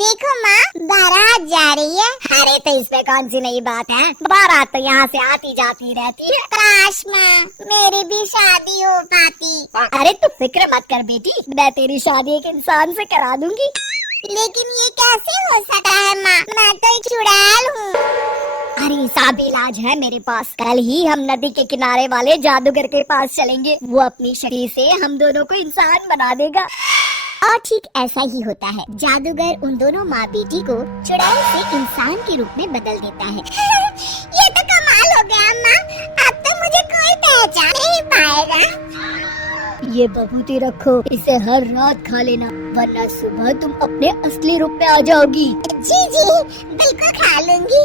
देखो माँ, बारात जा रही है। अरे तो इसमें कौन सी नई बात है, बारात तो यहाँ से आती जाती रहती है। काश माँ मेरी भी शादी हो पाती। अरे तू फिक्र मत कर बेटी, मैं तेरी शादी एक इंसान से करा दूंगी। लेकिन ये कैसे हो सकता है माँ, मैं तो एक चुड़ैल हूँ। अरे सब इलाज है मेरे पास। कल ही हम नदी के किनारे वाले जादूगर के पास चलेंगे, वो अपनी शक्ति से हम दोनों को इंसान बना देगा। और ठीक ऐसा ही होता है। जादूगर उन दोनों माँ बेटी को चुड़ैल से इंसान के रूप में बदल देता है। ये तो कमाल हो गया माँ, अब तो मुझे कोई पहचान नहीं पाएगा। ये बबूती रखो, इसे हर रात खा लेना, वरना सुबह तुम अपने असली रूप में आ जाओगी। जी जी बिल्कुल खा लूंगी।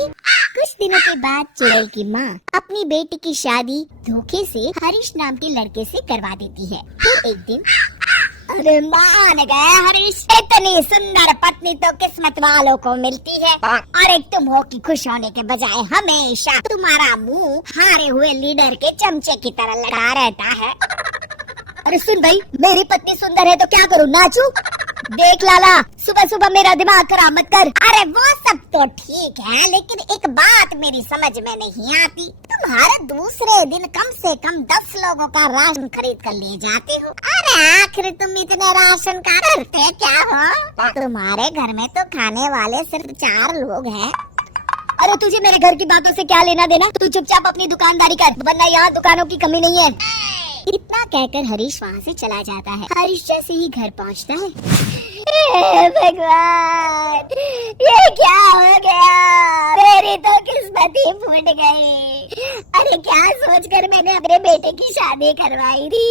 कुछ दिनों के बाद चुड़ैल की माँ अपनी बेटी की शादी धोखे से हरीश नाम के लड़के से करवा देती है। फिर एक दिन अरे मान गए हरीश, इतनी सुंदर पत्नी तो किस्मत वालों को मिलती है, और एक तुम हो कि खुश होने के बजाय हमेशा तुम्हारा मुंह हारे हुए लीडर के चमचे की तरह लगा रहता है। अरे सुन भाई, मेरी पत्नी सुंदर है तो क्या करूँ, नाचूं? देख लाला, सुबह सुबह मेरा दिमाग खराब मत कर। अरे वो सब तो ठीक है, लेकिन एक बात मेरी समझ में नहीं आती। तुम हर दूसरे दिन कम से कम 10 लोगों का राशन खरीद कर ले जाते हो। अरे आखिर तुम इतने राशन का करते क्या हो? तुम्हारे घर में तो खाने वाले सिर्फ 4 लोग हैं। अरे तुझे मेरे घर की बातों से क्या लेना देना, तू चुपचाप अपनी दुकानदारी कर, वरना यहाँ दुकानों की कमी नहीं है। इतना कहकर हरीश वहाँ से चला जाता है। हरीश जैसे ही घर पहुँचता है, भगवान ये क्या हो गया, मेरी तो किस्मत ही फूट गई। अरे क्या सोचकर मैंने अपने बेटे की शादी करवाई थी।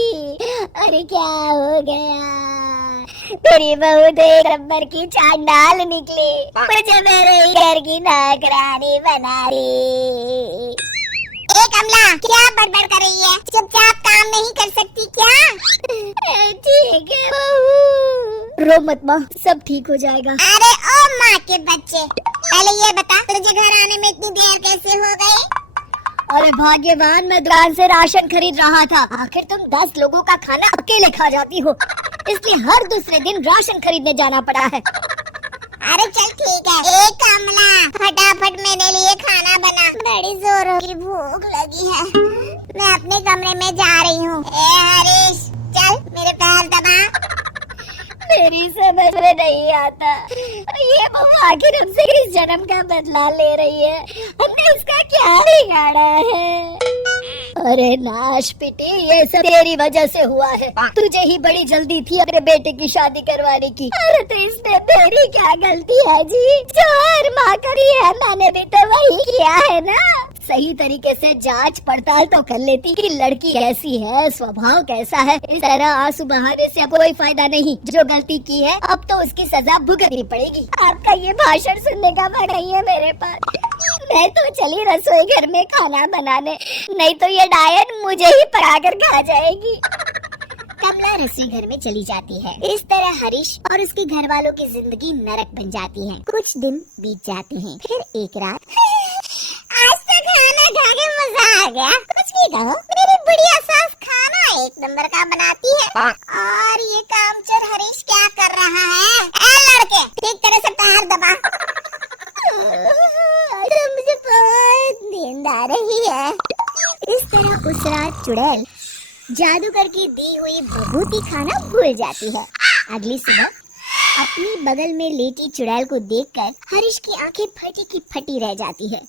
अरे क्या हो गया, तेरी बहू तो एक नंबर की चांडाल निकली, मुझे मेरे घर की नौकरानी बना दी। कमला क्या बड़बड़ कर रही है? चुपचाप काम नहीं कर सकती क्या? ठीक है बहू, रो मत माँ, सब ठीक हो जाएगा। अरे ओ माँ के बच्चे, पहले ये बता तुझे घर आने में इतनी देर कैसे हो गई? अरे भाग्यवान, मैं दुकान से राशन खरीद रहा था। आखिर तुम 10 लोगों का खाना अकेले खा जाती हो, इसलिए हर दूसरे दिन राशन खरीदने जाना पड़ा है। अरे चल ठीक है। ए कमला, फटाफट मेरे लिए खाना बना, बड़ी जोरों की भूख लगी है। मैं अपने कमरे में जा रही हूँ। ए हरीश, चल मेरे पैर दबा। मेरी समझ में नहीं आता, ये बहू आखिर हमसे किस जन्म का बदला ले रही है, हमने उसका क्या बिगाड़ा है। अरे नाश पिटी, ये सब तेरी वजह से हुआ है। तुझे ही बड़ी जल्दी थी अपने बेटे की शादी करवाने की। अरे तो इसमें मेरी क्या गलती है जी, जो हर माँ करी है मैंने भी तो वही किया है ना। सही तरीके से जांच पड़ताल तो कर लेती कि लड़की कैसी है, स्वभाव कैसा है। इस तरह आंसू बहाने से कोई फायदा नहीं। जो गलती की है अब तो उसकी सजा भुगतनी पड़ेगी। आपका ये भाषण सुनने का मन नहीं है मेरे पास। मैं तो चली रसोई घर में खाना बनाने, नहीं तो ये डायन मुझे ही पकाकर खा जाएगी। कमला रसोई घर में चली जाती है। इस तरह हरीश और उसके घर वालों की जिंदगी नरक बन जाती है। कुछ दिन बीत जाते हैं। फिर एक रात, आज तो खाना खा के मजा आ गया। कुछ भी कहो, मेरी बुढ़िया सास खाना एक नंबर का बनाती है। और ये कामचोर हरीश क्या कर रहा है? ए लड़के, ठीक तरह से पैर दबा। मुझे बहुत नींद आ रही है। इस तरह उस रात चुड़ैल जादूगर की दी हुई बबूती खाना भूल जाती है। अगली सुबह अपनी बगल में लेटी चुड़ैल को देखकर हरीश की आंखें फटी की फटी रह जाती है।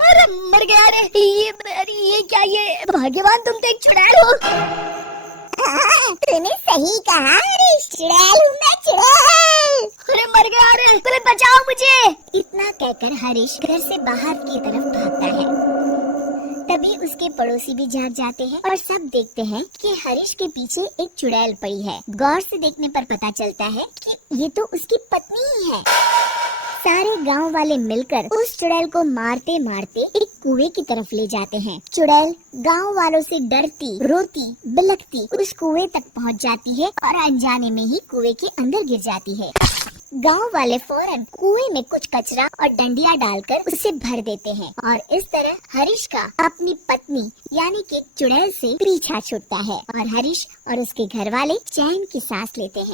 अरे मर गया रे, ये क्या, ये भाग्यवान तुम तो एक चुड़ैल हो। तूने सही कहा हरीश, चुड़ैल हूँ मैं, चुड़ैल। अरे मर गया रे, अरे बचाओ मुझे। इतना कहकर हरीश घर से बाहर की तरफ भागता है। तभी उसके पड़ोसी भी जाग जाते हैं और सब देखते हैं कि हरीश के पीछे एक चुड़ैल पड़ी है। गौर से देखने पर पता चलता है कि ये तो उसकी पत्नी ही है। सारे गांव वाले मिलकर उस चुड़ैल को मारते मारते एक कुएं की तरफ ले जाते हैं। चुड़ैल गांव वालों से डरती, रोती, बिलखती उस कुएं तक पहुंच जाती है और अनजाने में ही कुएं के अंदर गिर जाती है। गांव वाले फौरन कुएं में कुछ कचरा और डंडिया डालकर उसे भर देते हैं और इस तरह हरीश का अपनी पत्नी यानी कि चुड़ैल से पीछा छूटता है और हरीश और उसके घर वाले चैन की सांस लेते हैं।